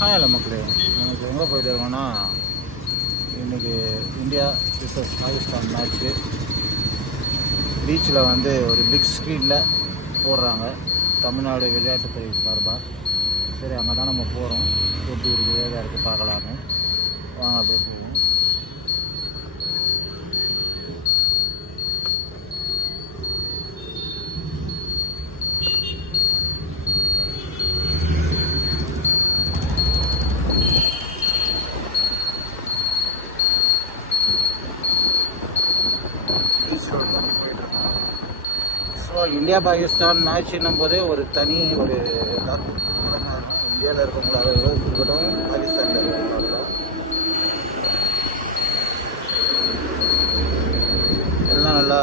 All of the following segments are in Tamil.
ஹாய் மக்களே நமக்கு எங்கே போயிட்டு இருக்கோம்னா இன்றைக்கி இந்தியா விசஸ் பாகிஸ்தான் மேட்ச்சு பீச்சில் வந்து ஒரு பிக் ஸ்க்ரீனில் போடுறாங்க. தமிழ்நாடு விளையாட்டுத்துறை சார்பாக சரி அங்கே தான் நம்ம போகிறோம் எப்படி இருக்குது ஏதாக இருக்குது பார்க்கலான்னு வாங்க அப்படியே போவோம். வந்து போயிட்டுருக்கோம் ஸோ இந்தியா பாகிஸ்தான் மேட்ச்னும் போதே ஒரு தனி ஒரு இந்தியாவில் இருக்கவங்களாக இருக்கட்டும் பாகிஸ்தானில் இருக்கவங்களாக எல்லாம் நல்லா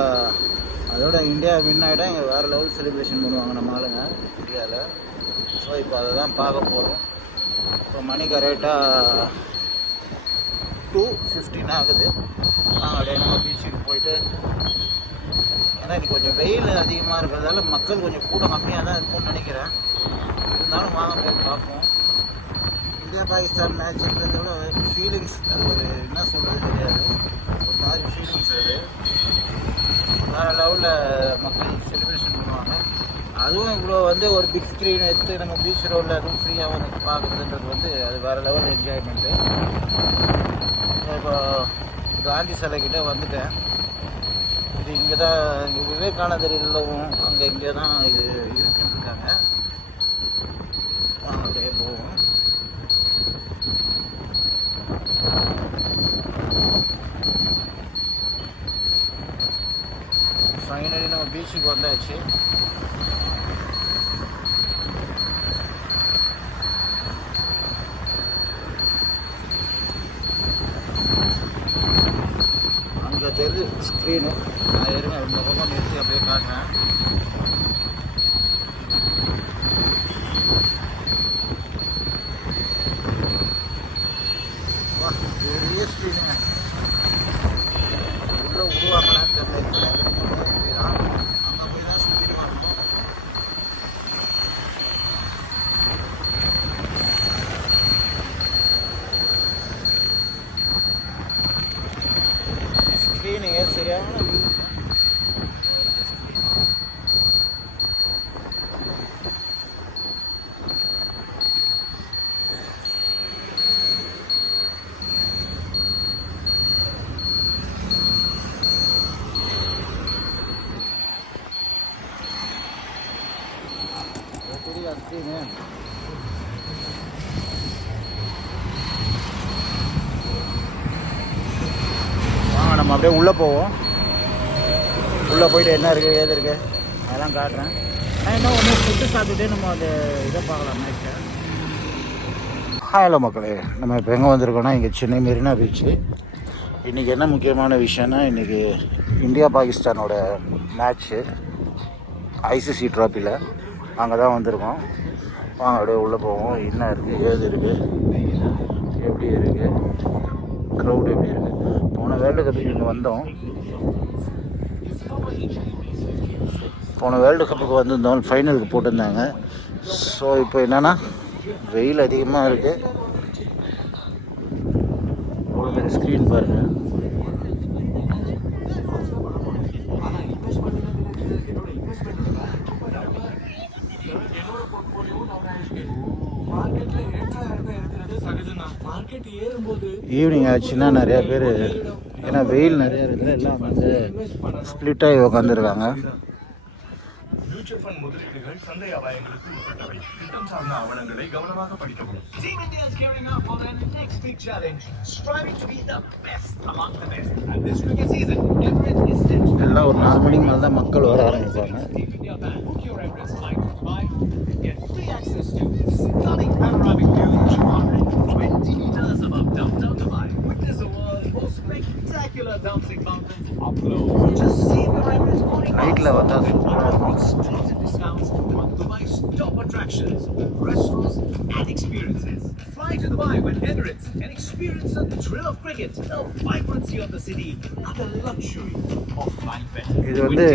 அதோட இந்தியா வின் ஆகிட்டா இங்கே வேறு லெவல் செலிப்ரேஷன் பண்ணுவாங்க நம்ம ஆளுங்க இந்தியாவில் ஸோ இப்போ அதை தான் பார்க்க போகிறோம் இப்போ மணி கரெக்டாக டூ ஃபிஃப்டின் ஆகுது. நாங்கள் அப்படியே நம்ம பீச்சுக்கு போயிட்டு ஏன்னா இது கொஞ்சம் வெயில் அதிகமாக இருக்கிறதால மக்கள் கொஞ்சம் கூட்டம் கம்மியாக தான் இருக்கும்னு நினைக்கிறேன். இருந்தாலும் வாங்க போய் பார்ப்போம். இந்தியா பாகிஸ்தான் மேட்ச்ன்றதோட ஃபீலிங்ஸ் அது ஒரு என்ன சொல்கிறது தெரியாது. ஒரு மாதிரி ஃபீலிங்ஸ் அது. வேறு லெவலில் மக்கள் செலிப்ரேஷன் பண்ணுவாங்க. அதுவும் இவ்வளோ வந்து ஒரு பிக் ஸ்க்ரீன் எடுத்து நம்ம பீச் ரோடில் அதுவும் ஃப்ரீயாக வந்து பார்க்குறதுன்றது வந்து அது வேறு லெவலில் என்ஜாய்மெண்ட்டு இப்போ காந்தி சிலைக்கிட்ட வந்துட்டேன். இது இங்கே தான் இங்கே விவேகானந்தர் இல்லவும் அங்கே இங்கே தான் இது இருக்குன்னு இருக்காங்க அப்படியே போவோம் ஃபைனலி நம்ம பீச்சுக்கு வந்தாச்சு. பேர் ஸ்க்ரீனு நான் இருங்க இந்த பக்கம் நிறுத்தி அப்படியே காட்டுறேன் வா, பெரிய ஸ்க்ரீனுங்க உள்ள உருவாக்கலாம் தெரியல இதுதான் அங்கே போய் தான் சுற்றிட்டு வரணும் ஸ்க்ரீனிங்க வாங்க நம்ம அப்படியே உள்ளே போவோம். உள்ளே போயிட்டு என்ன இருக்குது ஏது இருக்குது அதெல்லாம் காட்டுறேன். என்ன ஒன்று ஃபுட்டு சாப்பிட்டுட்டே நம்ம அந்த இதை பார்க்கலாம் மேட்ச்சை ஹலோ மக்களே. நம்ம இப்போ எங்கே வந்திருக்கோம்னா இங்கே சென்னை மெரினா பீச்சு. இன்றைக்கி என்ன முக்கியமான விஷயம்னா இன்றைக்கி இந்தியா பாகிஸ்தானோட மேட்ச்சு ஐசிசி ட்ராஃபியில் அங்கே தான் வந்திருக்கோம். வாங்க அப்படியே உள்ளே போவோம். என்ன இருக்குது ஏது இருக்குது எப்படி இருக்குது க்ரௌட் எப்படி இருக்குது போன வேர்ல்டு கப்புக்கு இங்கே வந்தோம். போன வேர்ல்டு கப்புக்கு வந்திருந்தோம் ஃபைனலுக்கு போட்டிருந்தாங்க. ஸோ இப்போ என்னென்னா வெயில் அதிகமாக இருக்குது ஸ்க்ரீன் பாருங்கள் ஈவினிங் ஆச்சுன்னா நிறையா பேர் ஏன்னா வெயில் நிறையா இருக்குது எல்லாம் வந்து ஸ்ப்ளிட்டாகி உக்காந்துருக்காங்க. மியூச்சுவல் ஃபண்ட் முதலீடுகள் சந்தை அபாயங்களுக்கு உட்பட்டவை திட்டம் சார்ந்த ஆவணங்களை கவனமாக படிக்கவும் Team India is gearing up for their next big challenge, striving to be the best among the best. And this cricket season, Emirates is set எல்லாம் ஒரு நாலு மணிக்கு மேலே தான் மக்கள் வர ஆரம்பிப்பாங்க Team India fan. Book your Emirates flight to Dubai. Get free access to stunning panoramic view 220 meters above downtown Dubai. Witness the world's most spectacular dancing fountains up close. Just see the Emirates morning நைட்டில் வந்தால் சூப்பராக இருக்கும் attractions, restaurants, and experiences. Fly to Dubai with Emirates and experience the thrill of cricket, the vibrancy of the city, and the luxury of flying better. இது வந்து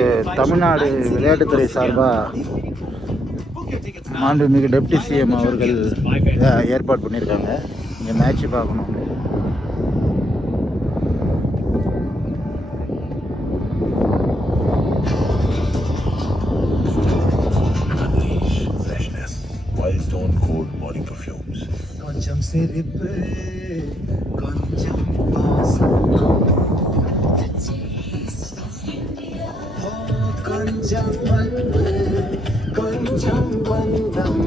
தமிழ்நாடு விளையாட்டுத்துறை சார்பாக மாண்புமிகு டெப்டி சிஎம் அவர்கள் ஏற்பாடு பண்ணியிருக்காங்க இங்கே மேட்ச் பார்க்கணும் Wild Stone Cold Body Perfumes. கொஞ்சம் சிரிப்பு கொஞ்சம் கொஞ்சம்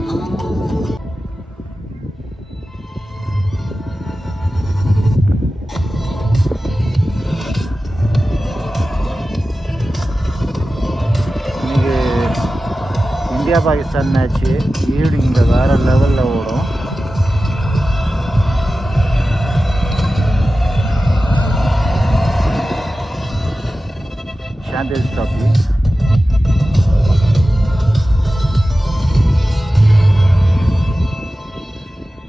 India Pakistan match ஈவினிங்கில் வேறு லெவலில் ஓடும். சாம்பியன்ஸ் ட்ராஃபி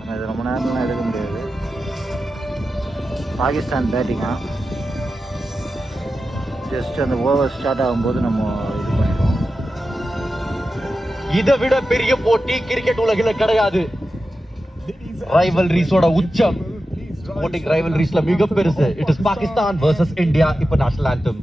ஆனால் இது ரொம்ப நேரம்லாம் எடுக்க முடியாது. பாகிஸ்தான் பேட்டிங்காக ஜஸ்ட் அந்த ஓவர் ஸ்டார்ட் ஆகும்போது நம்ம இது பண்ணி இதை விட பெரிய போட்டி கிரிக்கெட் உலகில் கிடையாது. ரைவல்ரிஸோட உச்சம். போட்டிங் ரைவல்ரிஸ்ல மிக பெருசு it is Pakistan versus India இப்ப நேஷனல் ஆந்தம்